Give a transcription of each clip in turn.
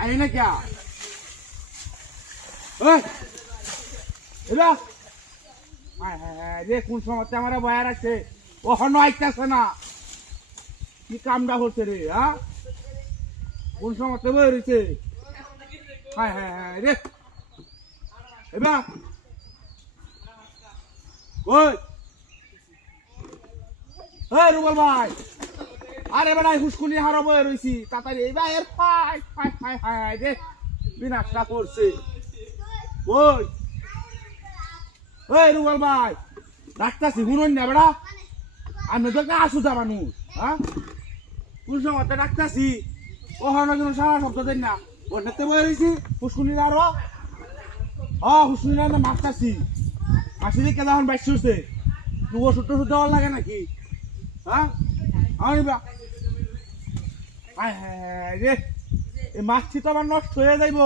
आई ना क्या রে কোন সময় আমার বয়ার আছে ওখানে আইতেছে না কি কামটা হচ্ছে রে হ্যাঁ কোন সময় বয়ে রয়েছে হ্যাঁ হ্যাঁ হ্যাঁ রে এবার কই রুবেল ভাই আরে বেড়াই হুসকুনি হারা বয়ে রয়েছি তাড়াতাড়ি এবার এর ফাই ফাই ফাই ফাই রে বিনাশটা করছে ওই রুবেল ভাই ডাক্তারছি শুনুন না বেড়া আমি তো একটা আসুদা মানুষ হ্যাঁ কোন সময় ডাক্তারছি ওখানে যেন সারা সপ্তাহ দেন না ওখানে বয়ে রয়েছি হুসকুনি আরো হুসকুনি না মারতাছি মাসি দিকে যখন বাইশ হচ্ছে তু ওষুধ টষুধ দেওয়ার লাগে নাকি হ্যাঁ আনিবা রে এই মাছটি তো আমার নষ্ট হয়ে যাইব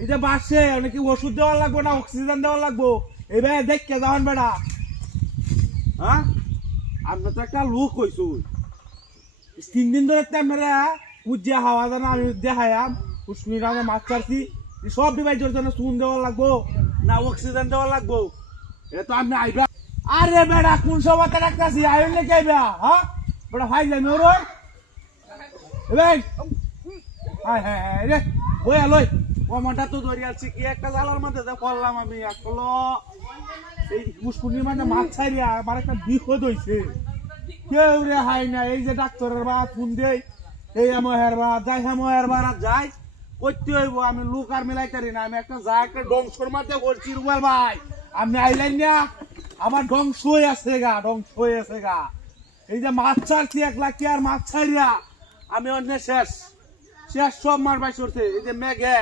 এই যে বাসে অনেকে ওষুধ দেওয়ার লাগবো না অক্সিজেন দেওয়ার লাগবো এবার দেখকে যাওয়ান বেড়া হ্যাঁ আমরা তো একটা লোক হইছু 3 দিন ধরে আমরা উজ্জা হাওয়া জানা আমি দেখায়াম উষ্ণি রামে মাছ ছাড়ছি সব ডিভাইস জন্য চুন দেওয়ার লাগবো না অক্সিজেন দেওয়ার লাগবো এটা তো আপনি আইবা আরে বেড়া কোন সময় রাখতেছি আইন লেগে আইবা হ্যাঁ বেড়া ভাই যাই মোর ভাই হ্যাঁ হ্যাঁ হ্যাঁ রে ওই আলোই কমনটা তো ধরে আছি কি একটা জালার মধ্যে করলাম আমি আসলে এই মুসকুনির মানে মাছ ছাড়িয়া আমার একটা বিপদ হয়েছে কেউ রে হাই না এই যে ডাক্তারের বা ফোন দেই এই মহের বা যাই মহের বা যাই করতে হইব আমি লোক আর মিলাইতারি না আমি একটা যা একটা ডংসর মাঝে করছি রুবেল ভাই আপনি আইলেন না আমার ধ্বংস হয়ে আছে গা এই যে মাছ ছাড়ছি 1 লাখ আর মাছ ছাড়িয়া আমি অন্য শেষ সব মার বাই করছে এই যে মেঘে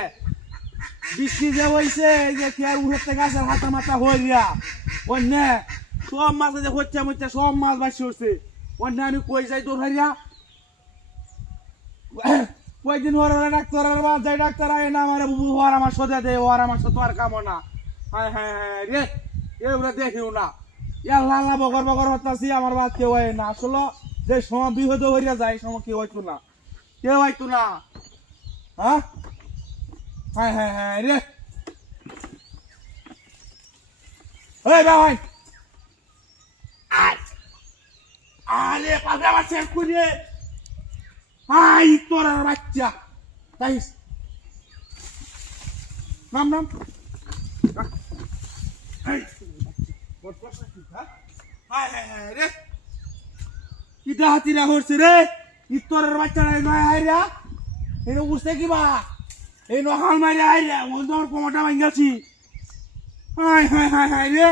বৃষ্টি যে হয়েছে এই যে খেয়ার উঠতে গাছের হাতা মাথা হইয়া অন্য সব মাছ যে হচ্ছে মধ্যে সব মাছ বাই করছে অন্য আমি কই যাই তোর হারিয়া কয়েকদিন ওরা ডাক্তার যাই ডাক্তার আয় না আমার বুবু ওর আমার সোজা দে ওর আমার সাথে আর কামো না হ্যাঁ হ্যাঁ হ্যাঁ রে এগুলো দেখিও না আল্লাহ বগর বগর হতাছি আমার বাদ কেউ হয় না আসলে যে সময় বিহত হইয়া যায় সময় কেউ হইতো না হ্যাঁ হ্যাঁ হ্যাঁ হ্যাঁ রে ভাই আরে পাগলা বাচ্চা কুড়িয়ে আই তোর বাচ্চা তাই নাম রে কিটা হাতিরা হচ্ছে রে ইতরের বাচ্চা হাইরা এই উঠছে কিবা এই নহাল মারি হাইরা ওই তোমার কোমরটা ভাঙ্গাছি হাই হাই হাই হাই রে